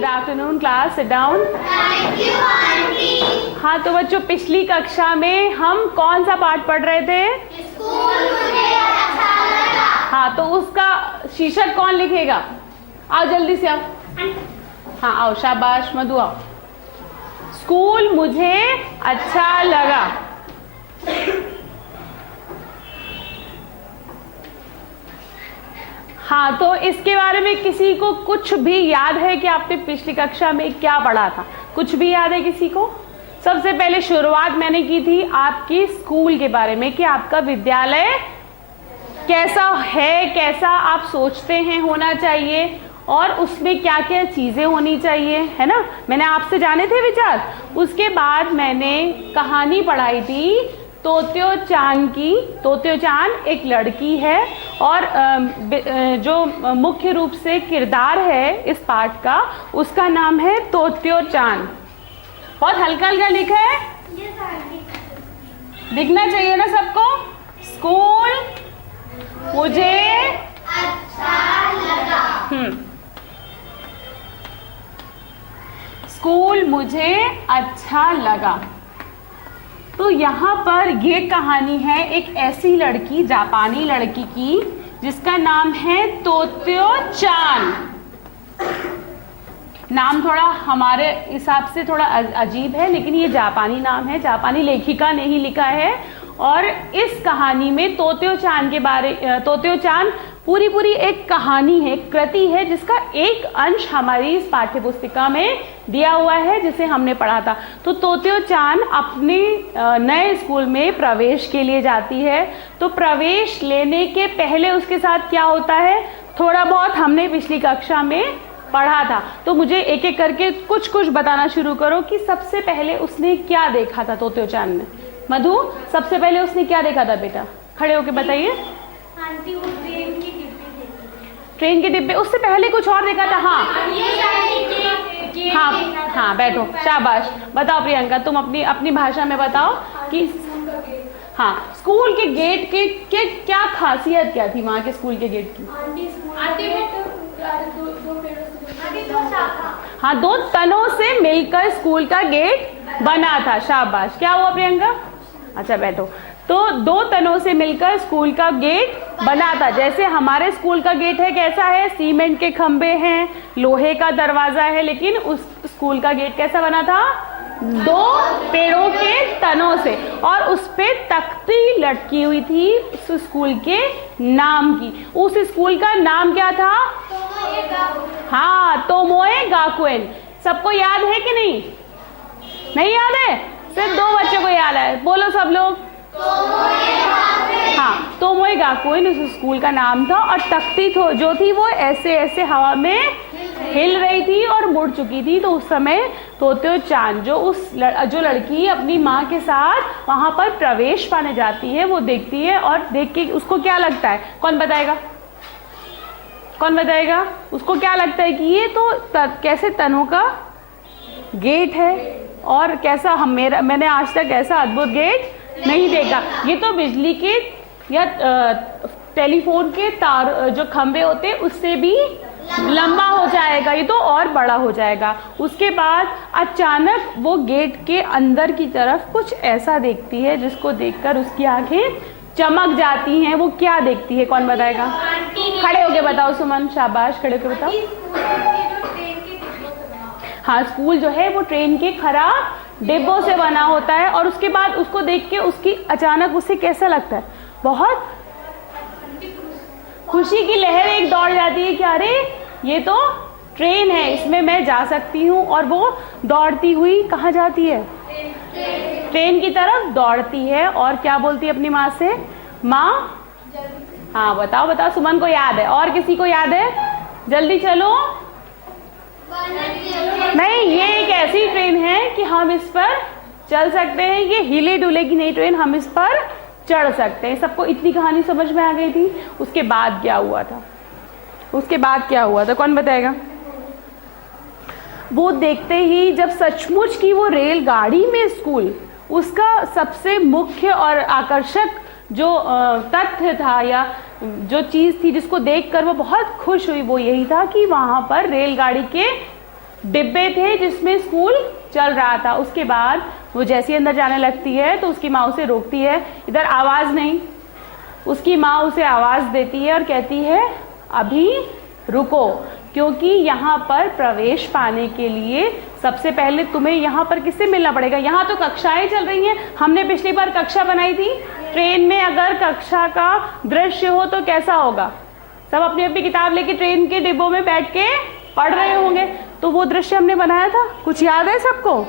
Good afternoon class, sit down. Thank you aunty. हाँ तो बच्चों, पिछली कक्षा में हम कौन सा पाठ पढ़ रहे थे? स्कूल मुझे अच्छा लगा। हाँ तो उसका शीर्षक कौन लिखेगा? आओ जल्दी से आओ। हाँ आओ, शाबाश मधु आओ। स्कूल मुझे अच्छा लगा। हाँ तो इसके बारे में किसी को कुछ भी याद है कि आपने पिछली कक्षा में क्या पढ़ा था? कुछ भी याद है किसी को? सबसे पहले शुरुआत मैंने की थी आपकी स्कूल के बारे में कि आपका विद्यालय कैसा है, कैसा आप सोचते हैं होना चाहिए और उसमें क्या क्या चीजें होनी चाहिए, है ना। मैंने आपसे जाने थे विचार। उसके बाद मैंने कहानी पढ़ाई थी तोत्यो चान की। तोत्यो चान एक लड़की है और जो मुख्य रूप से किरदार है इस पाठ का, उसका नाम है तोत्यो चान। बहुत हल्का हल्का लिखा है, दिखना चाहिए ना सबको। स्कूल मुझे अच्छा लगा। स्कूल मुझे अच्छा लगा। तो यहाँ पर ये कहानी है एक ऐसी लड़की, जापानी लड़की की, जिसका नाम है तोत्यो चान। नाम थोड़ा हमारे हिसाब से थोड़ा अजीब है, लेकिन ये जापानी नाम है, जापानी लेखिका ने ही लिखा है। और इस कहानी में तोत्यो चान के बारे, तोत्यो चान पूरी एक कहानी है, एक कृति है, जिसका एक अंश हमारी इस पाठ्य पुस्तिका में दिया हुआ है, जिसे हमने पढ़ा था। तो तोत्यो चान अपने नए स्कूल में प्रवेश के लिए जाती है। तो प्रवेश लेने के पहले उसके साथ क्या होता है, थोड़ा बहुत हमने पिछली कक्षा में पढ़ा था। तो मुझे एक एक करके कुछ बताना शुरू करो कि सबसे पहले उसने क्या देखा था तोत्यो चान ने। मधु, सबसे पहले उसने क्या देखा था बेटा? खड़े होके बताइए। आंटी वो ट्रेन की डिब्बी देखी। ट्रेन के डिब्बे, उससे पहले कुछ और देखा था। हाँ हाँ बैठो, शाबाश। बताओ प्रियंका, तुम अपनी भाषा में बताओ कि हाँ स्कूल के गेट के क्या खासियत क्या थी वहाँ के स्कूल के गेट की? हाँ, दो तनों से मिलकर स्कूल का गेट बना था। शाबाश। क्या हुआ प्रियंका? अच्छा बैठो। तो दो तनों से मिलकर स्कूल का गेट बना था। जैसे हमारे स्कूल का गेट है, कैसा है? सीमेंट के खंबे हैं, लोहे का दरवाजा है, लेकिन उस स्कूल का गेट कैसा बना था? दो पेड़ों के तनों से, और उस पे तख्ती लटकी हुई थी उस स्कूल के नाम की। उस स्कूल का नाम क्या था? हाँ, तोमोए गाकुएन। सबको याद है कि नहीं? नहीं याद है? सिर्फ दो बच्चों को याद है। बोलो सब लोग। हाँ, तोमोए गाकुएन उस स्कूल का नाम था। और तख्ती जो थी वो ऐसे ऐसे हवा में हिल रही थी और मुड़ चुकी थी। तो उस समय तोत्यो चान, जो लड़की अपनी माँ के साथ वहां पर प्रवेश पाने जाती है, वो देखती है और देख के उसको क्या लगता है? कौन बताएगा? कौन बताएगा? उसको क्या लगता है कि ये तो कैसे तनों का गेट है, और कैसा मैंने आज तक ऐसा अद्भुत गेट नहीं देखा। ये तो बिजली के या टेलीफोन के तार जो खंबे होते हैं उससे भी लंबा हो जाएगा, ये तो और बड़ा हो जाएगा। उसके बाद अचानक वो गेट के अंदर की तरफ कुछ ऐसा देखती है जिसको देखकर उसकी आंखें चमक जाती हैं। वो क्या देखती है? कौन बताएगा? खड़े होके बताओ सुमन, शाबाश, खड़े होके बताओ। हाँ, स्कूल जो है वो ट्रेन के खराब डिब्बों से बना होता है। और उसके बाद उसको देख के उसकी अचानक उसे कैसा लगता है? बहुत खुशी की लहर एक दौड़ जाती है कि अरे ये तो ट्रेन है, इसमें मैं जा सकती हूँ। और वो दौड़ती हुई कहाँ जाती है? ट्रेन की तरफ दौड़ती है। और क्या बोलती है अपनी माँ से? माँ, हाँ बताओ सुमन को याद है, और किसी को याद है? जल्दी चलो। नहीं, ये एक ऐसी ट्रेन है कि हम इस पर चल सकते हैं। ये हिले डुले की नहीं ट्रेन, हम इस पर चढ़ सकते हैं। सबको इतनी कहानी समझ में आ गई थी। उसके बाद क्या हुआ था? कौन बताएगा? वो देखते ही जब सचमुच की वो रेलगाड़ी में स्कूल, उसका सबसे मुख्य और आकर्षक जो तथ्य था या जो चीज़ थी जिसको देखकर वो बहुत खुश हुई, वो यही था कि वहाँ पर रेलगाड़ी के डिब्बे थे जिसमें स्कूल चल रहा था। उसके बाद वो जैसे अंदर जाने लगती है तो उसकी माँ उसे रोकती है, इधर आवाज नहीं। उसकी माँ उसे आवाज देती है और कहती है अभी रुको, क्योंकि यहाँ पर प्रवेश पाने के लिए सबसे पहले तुम्हें यहाँ पर किससे मिलना पड़ेगा। यहाँ तो कक्षाएं चल रही हैं, हमने पिछली बार कक्षा बनाई थी। ट्रेन में अगर कक्षा का दृश्य हो तो कैसा होगा, सब अपनी अपनी किताब लेके ट्रेन के डिब्बों में बैठ के पढ़ रहे होंगे, तो वो दृश्य हमने बनाया था, कुछ याद है सबको?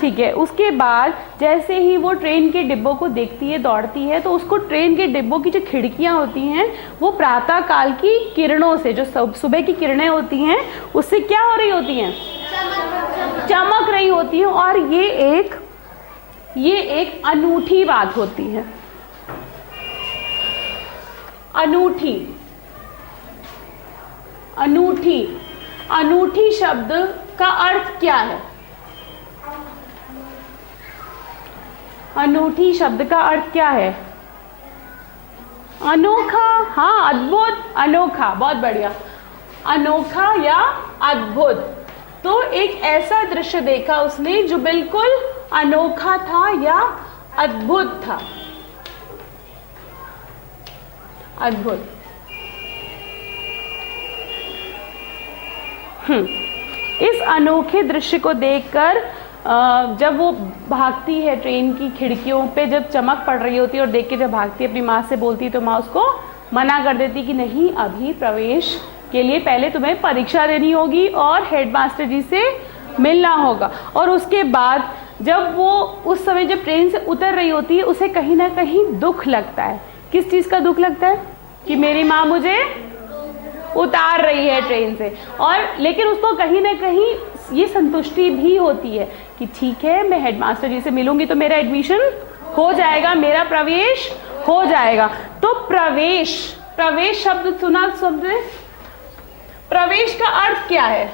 ठीक है। उसके बाद जैसे ही वो ट्रेन के डिब्बों को देखती है, दौड़ती है, तो उसको ट्रेन के डिब्बों की जो खिड़कियां होती हैं वो प्रातः काल की किरणों से, जो सुबह की किरणें होती हैं उससे क्या हो रही होती हैं, चमक रही होती हैं। और ये एक अनूठी बात होती है। अनूठी शब्द का अर्थ क्या है? अनूठी शब्द का अर्थ क्या है? अनोखा। हाँ, अद्भुत, अनोखा, बहुत बढ़िया। अनोखा या अद्भुत। तो एक ऐसा दृश्य देखा उसने जो बिल्कुल अनोखा था या अद्भुत था। अद्भुत। इस अनोखे दृश्य को देखकर जब वो भागती है ट्रेन की खिड़कियों पे, जब चमक पड़ रही होती है और देख के जब भागती है अपनी माँ से बोलती है, तो माँ उसको मना कर देती कि नहीं, अभी प्रवेश के लिए पहले तुम्हें परीक्षा देनी होगी और हेडमास्टर जी से मिलना होगा। और उसके बाद जब वो उस समय जब ट्रेन से उतर रही होती है, उसे कहीं ना कहीं दुख लगता है। किस चीज़ का दुख लगता है? कि मेरी माँ मुझे उतार रही है ट्रेन से। और लेकिन उसको कहीं ना कहीं ये संतुष्टि भी होती है कि ठीक है, मैं हेडमास्टर जी से मिलूंगी तो मेरा एडमिशन हो जाएगा, मेरा प्रवेश हो जाएगा। तो प्रवेश शब्द सुना सबने? प्रवेश का अर्थ क्या है?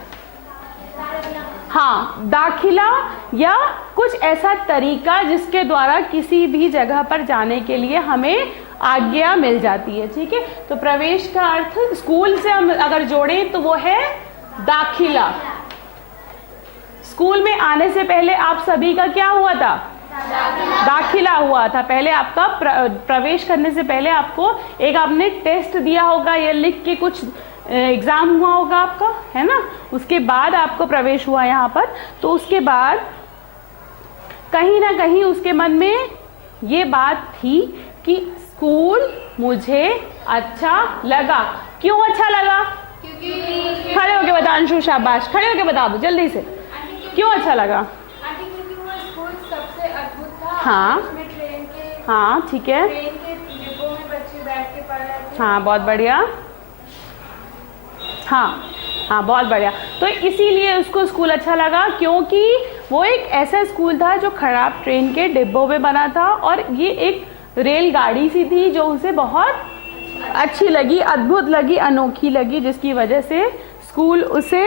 हाँ, दाखिला या कुछ ऐसा तरीका जिसके द्वारा किसी भी जगह पर जाने के लिए हमें आज्ञा मिल जाती है। ठीक है, तो प्रवेश का अर्थ स्कूल से हम अगर जोड़ें तो वो है दाखिला। स्कूल में आने से पहले आप सभी का क्या हुआ था? दाखिला हुआ था। पहले आपका प्रवेश करने से पहले आपको एक आपने टेस्ट दिया होगा या लिख के कुछ एग्जाम हुआ होगा आपका, है ना? उसके बाद आपको प्रवेश हुआ यहाँ पर। तो उसके बाद कहीं ना कहीं उसके मन में ये बात थी कि स्कूल मुझे अच्छा लगा। क्यों अच्छा लगा? क्योंकि खड़े होके बता अंशु, शाबाश, खड़े होके बता दो जल्दी से, क्यों अच्छा लगा? क्योंकि वो स्कूल सबसे अद्भुत था। हाँ। उसमें ट्रेन के हाँ, ठीक है। ट्रेन के डिब्बों में बच्चे बैठ के पढ़ रहे थे। हाँ, बहुत बढ़िया। हाँ, बहुत बढ़िया। तो इसीलिए उसको स्कूल अच्छा लगा, क्योंकि वो एक ऐसा स्कूल था जो खराब ट्रेन के डिब्बों में बना था, और ये एक रेलगाड़ी सी थी जो उसे बहुत अच्छी लगी, अद्भुत लगी, अनोखी लगी, जिसकी वजह से स्कूल उसे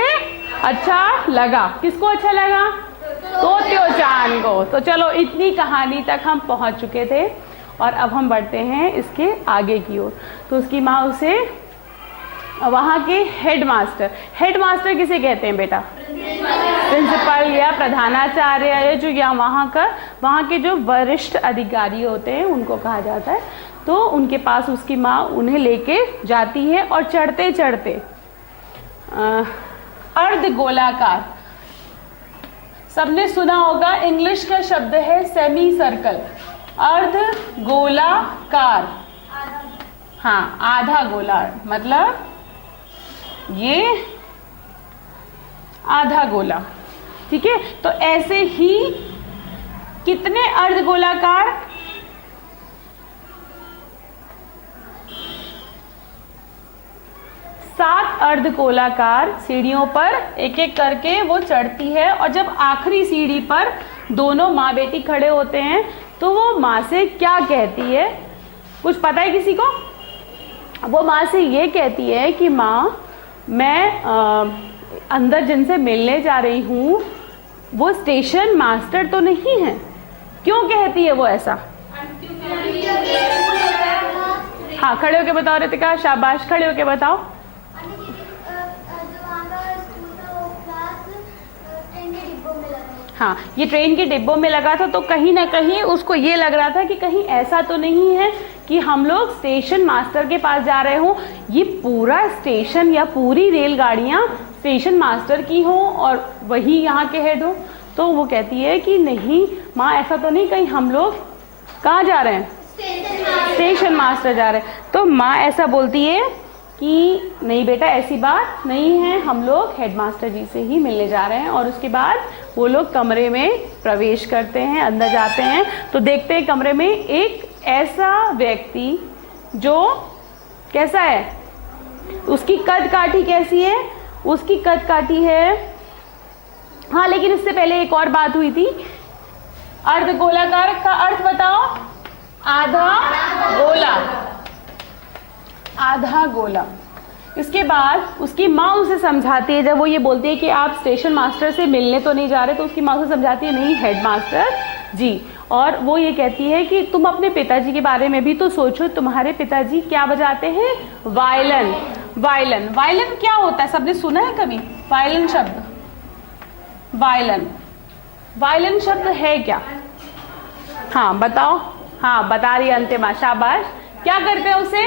अच्छा लगा। किसको अच्छा लगा? तोत्यो-चान को। तो चलो, इतनी कहानी तक हम पहुंच चुके थे और अब हम बढ़ते हैं इसके आगे की ओर। तो उसकी माँ उसे वहाँ के हेडमास्टर किसे कहते हैं बेटा? प्रिंसिपल या प्रधानाचार्य, या जो या वहाँ के जो वरिष्ठ अधिकारी होते हैं उनको कहा जाता है। तो उनके पास उसकी माँ उन्हें लेके जाती है और चढ़ते चढ़ते अर्धगोलाकार, सबने सुना होगा, इंग्लिश का शब्द है सेमी सर्कल, अर्धगोलाकार। हाँ, आधा गोला, मतलब ये आधा गोला। ठीक है, तो ऐसे ही कितने अर्धगोलाकार? 7 अर्धगोलाकार सीढ़ियों पर एक एक करके वो चढ़ती है। और जब आखिरी सीढ़ी पर दोनों माँ बेटी खड़े होते हैं तो वो माँ से क्या कहती है? कुछ पता है किसी को? वो माँ से ये कहती है कि माँ, मैं अंदर जिनसे मिलने जा रही हूँ वो स्टेशन मास्टर तो नहीं है। क्यों कहती है वो ऐसा? हाँ, खड़े होके बताओ रितिका, शाबाश, खड़े होके बताओ। हाँ, ये ट्रेन के डिब्बों में लगा था, तो कहीं ना कहीं उसको ये लग रहा था कि कहीं ऐसा तो नहीं है कि हम लोग स्टेशन मास्टर के पास जा रहे हों, ये पूरा स्टेशन या पूरी रेलगाड़ियाँ स्टेशन मास्टर की हों और वही यहाँ के हेड हो। तो वो कहती है कि नहीं माँ, ऐसा तो नहीं, कहीं हम लोग कहाँ जा रहे हैं, स्टेशन मास्टर जा रहे हैं। तो माँ ऐसा बोलती है कि नहीं बेटा, ऐसी बात नहीं है, हम लोग हेडमास्टर जी से ही मिलने जा रहे हैं। और उसके बाद वो लोग कमरे में प्रवेश करते हैं, अंदर जाते हैं, तो देखते हैं कमरे में एक ऐसा व्यक्ति जो कैसा है, उसकी कद काठी कैसी है, उसकी कद काठी है, हाँ लेकिन इससे पहले एक और बात हुई थी। अर्ध गोलाकार का अर्थ बताओ, आधा गोला, आधा गोला। इसके बाद उसकी माँ उसे समझाती है, जब वो ये बोलती है कि आप स्टेशन मास्टर से मिलने तो नहीं जा रहे, तो उसकी माँ उसे समझाती है नहीं हेडमास्टर जी, और वो ये कहती है कि तुम अपने पिताजी के बारे में भी तो सोचो, तुम्हारे पिताजी क्या बजाते हैं, वायलिन। वायलिन, वायलिन क्या होता है, सबने सुना है कभी वायलिन शब्द? वायलिन, वायलिन शब्द है क्या? हाँ बताओ, हाँ बता रही है अंतिमा, शाबाश। क्या करते हैं उसे?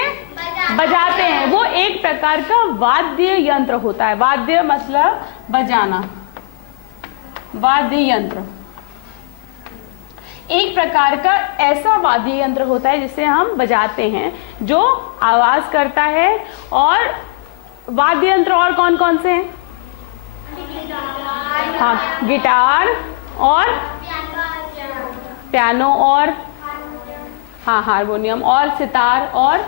बजाते हैं। वो एक प्रकार का वाद्य यंत्र होता है, वाद्य मतलब बजाना, वाद्य यंत्र एक प्रकार का ऐसा वाद्य यंत्र होता है जिसे हम बजाते हैं, जो आवाज करता है। और वाद्य यंत्र और कौन कौन से हैं? हाँ, गिटार और पियानो और हाँ हारमोनियम और सितार और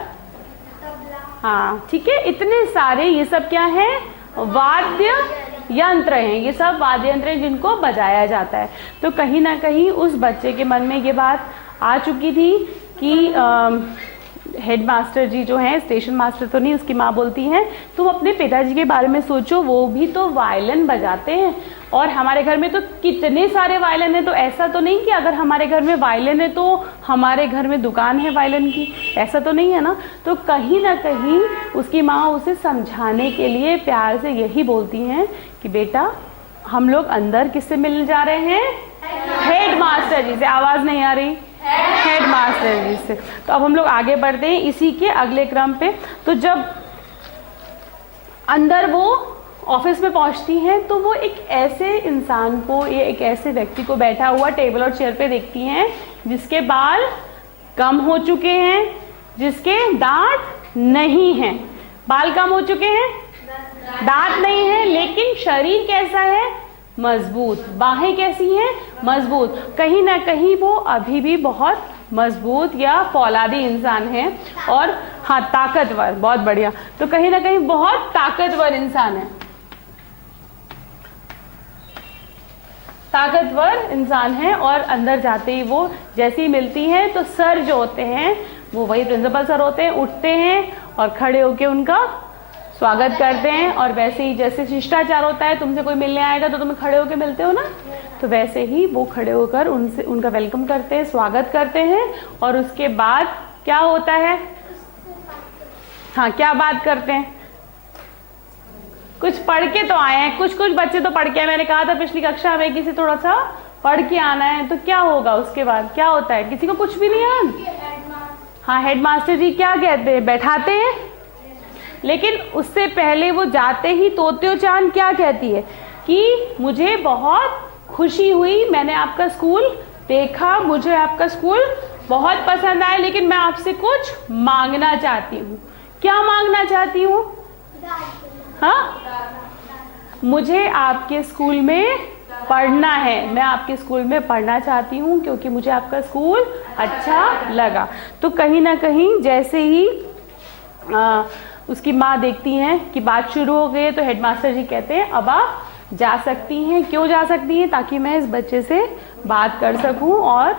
हाँ ठीक है, इतने सारे ये सब क्या है, वाद्य यंत्र हैं, ये सब वाद्य यंत्र हैं जिनको बजाया जाता है। तो कहीं ना कहीं उस बच्चे के मन में ये बात आ चुकी थी कि हेडमास्टर जी जो हैं, स्टेशन मास्टर तो नहीं, उसकी माँ बोलती हैं तुम अपने पिताजी के बारे में सोचो, वो भी तो वायलिन बजाते हैं और हमारे घर में तो कितने सारे वायलिन है, तो ऐसा तो नहीं कि अगर हमारे घर में वायलिन है तो हमारे घर में दुकान है वायलिन की, ऐसा तो नहीं है ना। तो कहीं ना कहीं उसकी माँ उसे समझाने के लिए प्यार से यही बोलती हैं कि बेटा हम लोग अंदर किससे मिलने जा रहे हैं, हेडमास्टर जी से। आवाज नहीं आ रही, हेडमास्टर जी से। तो अब हम लोग आगे बढ़ते हैं इसी के अगले क्रम पे। तो जब अंदर वो ऑफिस में पहुंचती हैं तो वो एक ऐसे इंसान को, ये एक ऐसे व्यक्ति को बैठा हुआ टेबल और चेयर पे देखती हैं जिसके बाल कम हो चुके हैं, जिसके दांत नहीं हैं। बाल कम हो चुके हैं, दांत नहीं है, लेकिन शरीर कैसा है, मजबूत। बाहें कैसी हैं, मजबूत। कहीं ना कहीं वो अभी भी बहुत मजबूत या फौलादी इंसान है। और हाँ, ताकतवर, बहुत बढ़िया। तो कहीं ना कहीं बहुत ताकतवर इंसान है, ताकतवर इंसान है। और अंदर जाते ही वो जैसे ही मिलती हैं तो सर जो होते हैं वो वही प्रिंसिपल सर होते हैं, उठते हैं और खड़े होके उनका स्वागत करते हैं। और वैसे ही जैसे शिष्टाचार होता है, तुमसे कोई मिलने आएगा तो तुम्हें खड़े होके मिलते हो ना, तो वैसे ही वो खड़े होकर उनसे उनका वेलकम करते हैं, स्वागत करते हैं। और उसके बाद क्या होता है, हाँ क्या बात करते हैं, कुछ पढ़ के तो आए हैं, कुछ कुछ बच्चे तो पढ़ के आए। मैंने कहा था पिछली कक्षा में किसी थोड़ा सा पढ़ के आना है, तो क्या होगा उसके बाद, क्या होता है, किसी को कुछ भी नहीं याद। हाँ, हेडमास्टर जी क्या कहते हैं, बैठाते हैं। लेकिन उससे पहले वो जाते ही तोत्यो चान क्या कहती है कि मुझे बहुत खुशी हुई, मैंने आपका स्कूल देखा, मुझे आपका स्कूल बहुत पसंद आया, लेकिन मैं आपसे कुछ मांगना चाहती हूँ। क्या मांगना चाहती हूँ? हाँ, मुझे आपके स्कूल में पढ़ना है, मैं आपके स्कूल में पढ़ना चाहती हूँ क्योंकि मुझे आपका स्कूल अच्छा लगा। तो कहीं ना कहीं जैसे ही उसकी माँ देखती हैं कि बात शुरू हो गई है, तो हेडमास्टर जी कहते हैं अब आप जा सकती हैं। क्यों जा सकती हैं? ताकि मैं इस बच्चे से बात कर सकूं और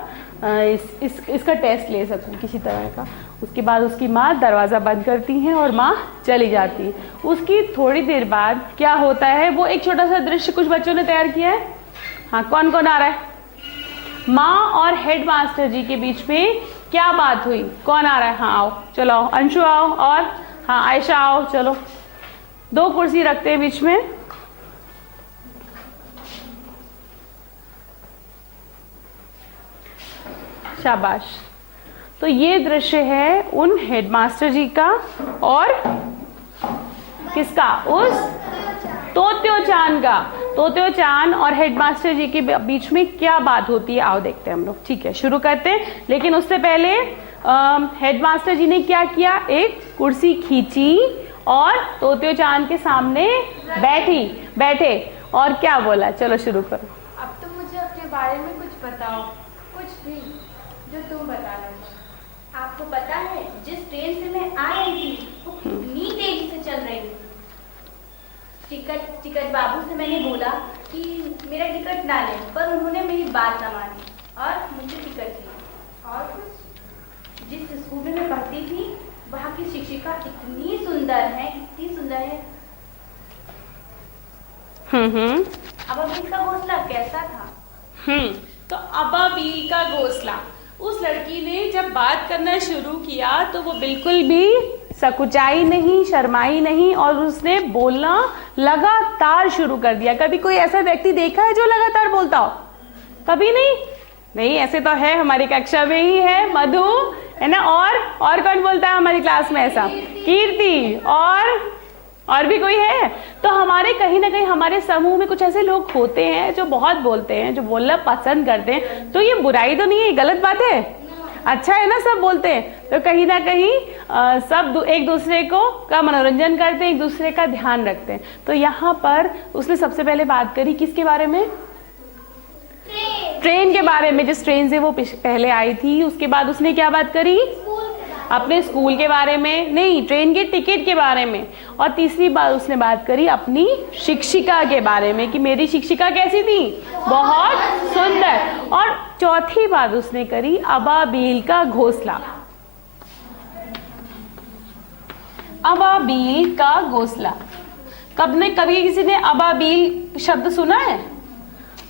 इसका टेस्ट ले सकूं किसी तरह का। उसके बाद उसकी माँ दरवाज़ा बंद करती हैं और माँ चली जाती है। उसकी थोड़ी देर बाद क्या होता है, वो एक छोटा सा दृश्य कुछ बच्चों ने तैयार किया है। हाँ, कौन कौन आ रहा है? माँ और हेडमास्टर जी के बीच में क्या बात हुई, कौन आ रहा है? हाँ आओ, चलो आओ, अंशु आओ, और हाँ आयशा आओ, चलो 2 कुर्सी रखते हैं बीच में। शाबाश। तो ये दृश्य है उन हेडमास्टर जी का और किसका, उस तोत्यो चान का। तोत्यो चान और हेडमास्टर जी के बीच में क्या बात होती है, आओ देखते हैं हम लोग। ठीक है, शुरू करते हैं। लेकिन उससे पहले हेडमास्टर जी ने क्या किया, एक कुर्सी खींची और तोत्यो चान के सामने बैठे और क्या बोला, चलो शुरू करो। अब तुम मुझे अपने बारे में कुछ बताओ, कुछ भी जो तुम बताना चाहो। आपको पता है जिस ट्रेन से मैं आ रही थी वो कितनी तेजी से चल रही थी। टिकट बाबू से मैंने बोला कि मेरा टिकट ना लें, पर उन्होंने मेरी बात ना मानी और मुझे टिकट दी। और कुछ, जिस स्कूल में मैं पढ़ती थी वहाँ की शिक्षिका इतनी सुंदर है, इतनी सुंदर है। अब इसका घोंसला कैसा था? तो अबाबील का घोंसला, उस लड़की ने जब बात करना शुरू किया तो वो बिल्कुल भी सकुचाई नहीं, शर्माई नहीं और उसने बोलना लगातार शुरू कर दिया। कभी कोई ऐसा व्यक्ति देखा है जो लगातार बोलता हो? कभी नहीं, ऐसे तो है, हमारी कक्षा में ही है मधु, है ना। और कौन बोलता है हमारी क्लास में ऐसा? कीर्ति। और भी कोई है? तो हमारे कहीं ना कहीं हमारे समूह में कुछ ऐसे लोग होते हैं जो बहुत बोलते हैं, जो बोलना पसंद करते हैं। तो ये बुराई तो नहीं है, गलत बात है, अच्छा है ना, सब बोलते हैं। तो कहीं ना कहीं सब एक दूसरे का मनोरंजन करते हैं, एक दूसरे का ध्यान रखते हैं। तो यहाँ पर उसने सबसे पहले बात करी किसके बारे में? ट्रेन के बारे में। जिस ट्रेन से वो पहले आई थी, उसके बाद उसने क्या बात करी? अपने स्कूल के बारे में नहीं, ट्रेन के टिकट के बारे में। और तीसरी बार उसने बात करी अपनी शिक्षिका के बारे में कि मेरी शिक्षिका कैसी थी, बहुत सुंदर। और चौथी बात उसने करी अबाबील का घोंसला। अबाबील का घोंसला, कभी किसी ने अबाबील शब्द सुना है?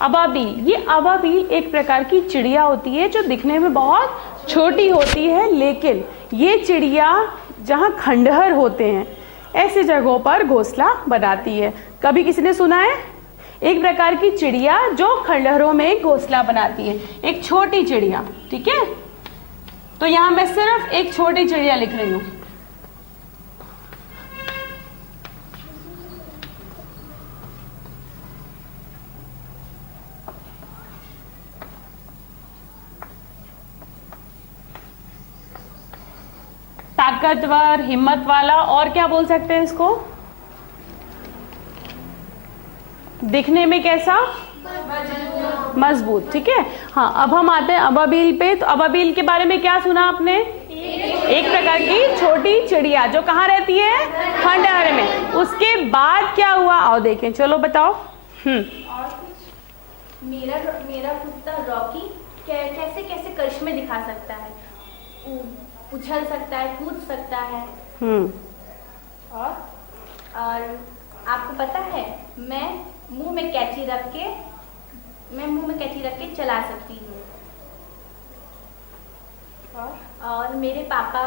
अबाबील, ये अबाबील एक प्रकार की चिड़िया होती है जो दिखने में बहुत छोटी होती है, लेकिन ये चिड़िया जहाँ खंडहर होते हैं ऐसी जगहों पर घोंसला बनाती है। कभी किसी ने सुना है? एक प्रकार की चिड़िया जो खंडहरों में घोंसला बनाती है, एक छोटी चिड़िया। ठीक है, तो यहाँ मैं सिर्फ एक छोटी चिड़िया लिख रही हूँ। ताकतवर, हिम्मत वाला, और क्या बोल सकते हैं इसको? दिखने में कैसा? मजबूत। ठीक है, हाँ। अब हम आते हैं अबाबील पे। तो अबाबील के बारे में क्या सुना आपने? एक प्रकार की छोटी चिड़िया जो कहाँ रहती है? खंडहर में। उसके बाद क्या हुआ, आओ देखें, चलो बताओ। और कुछ, मेरा कुत्ता रॉकी कैसे कैसे करिश्मे दिखा सकता है, उछल सकता है, कूद सकता है। और आपको पता है मैं मुंह में कैंची रख के चला सकती हूँ। और मेरे पापा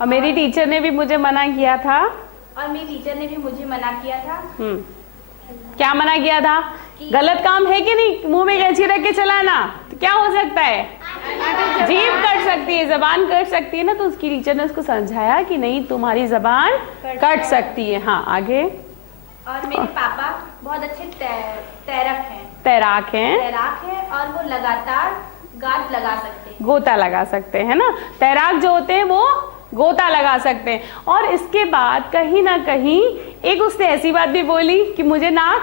और मेरी टीचर ने भी मुझे मना किया था। क्या मना किया था? गलत काम है कि नहीं मुंह में कैंची रख के चलाना? तो क्या हो सकता है? जीभ कट सकती है, जबान कट सकती है ना। तो उसकी टीचर ने उसको समझाया कि नहीं, तुम्हारी जबान कट सकती है। हाँ, आगे। और मेरे पापा बहुत अच्छे तैराक हैं और वो लगातार गोता लगा सकते हैं ना। तैराक जो होते हैं वो गोता लगा सकते हैं। और इसके बाद कहीं ना कहीं एक उसने ऐसी बात भी बोली कि मुझे नाक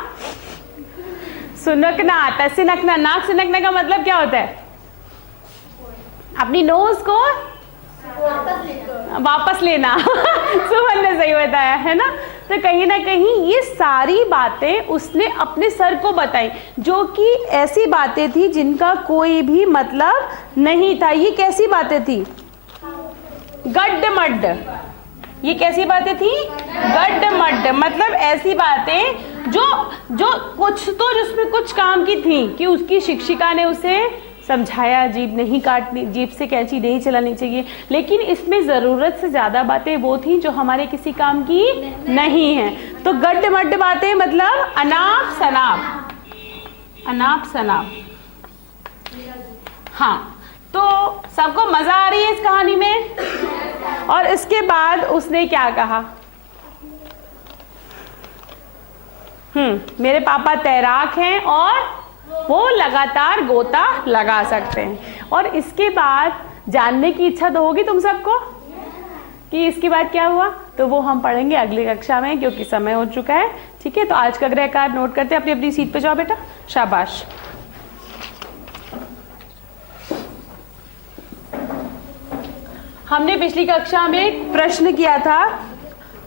सुनकना आता है। सिनकना, नाक सिनकने का मतलब क्या होता है? अपनी नोज को वापस लेना। सुमन ने सही बताया है ना। तो कहीं ना कहीं ये सारी बातें उसने अपने सर को बताई, जो कि ऐसी बातें थी जिनका कोई भी मतलब नहीं था। ये कैसी बातें थी? गड्ड-मड्ड। ये कैसी बातें थी? गड्ड-मड्ड, मतलब ऐसी बातें जो कुछ तो जिसमें कुछ काम की थी कि उसकी शिक्षिका ने उसे समझाया जीभ नहीं काटनी, जीभ से कैंची नहीं चलानी चाहिए। लेकिन इसमें जरूरत से ज्यादा बातें वो थी जो हमारे किसी काम की नहीं है। तो गड्ड-मड्ड बातें मतलब अनाप शनाप। हाँ, तो सबको मजा आ रही है इस कहानी में? और इसके बाद उसने क्या कहा? मेरे पापा तैराक हैं और वो लगातार गोता लगा सकते हैं। और इसके बाद जानने की इच्छा तो होगी तुम सबको कि इसके बाद क्या हुआ, तो वो हम पढ़ेंगे अगली कक्षा में, क्योंकि समय हो चुका है। ठीक है, तो आज का गृह कार्य नोट करते हैं। अपनी अपनी सीट पे जाओ बेटा, शाबाश। हमने पिछली कक्षा में एक प्रश्न किया था,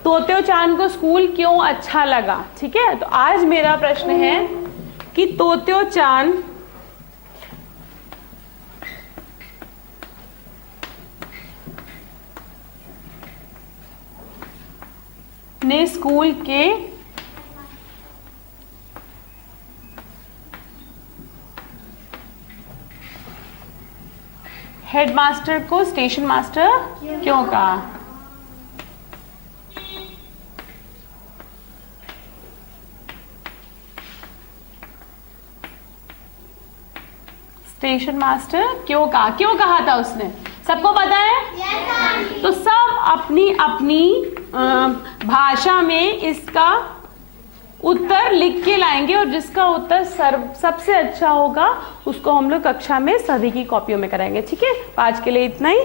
तोत्यो चान को स्कूल क्यों अच्छा लगा। ठीक है, तो आज मेरा प्रश्न है कि तोत्यो चान ने स्कूल के हेडमास्टर को स्टेशन मास्टर क्यों कहा? स्टेशन मास्टर क्यों कहा था उसने? सबको पता है? yes, तो सब अपनी अपनी भाषा में इसका उत्तर लिख के लाएंगे, और जिसका उत्तर सबसे अच्छा होगा उसको हम लोग कक्षा में सभी की कॉपियों में कराएंगे। ठीक है, आज के लिए इतना ही।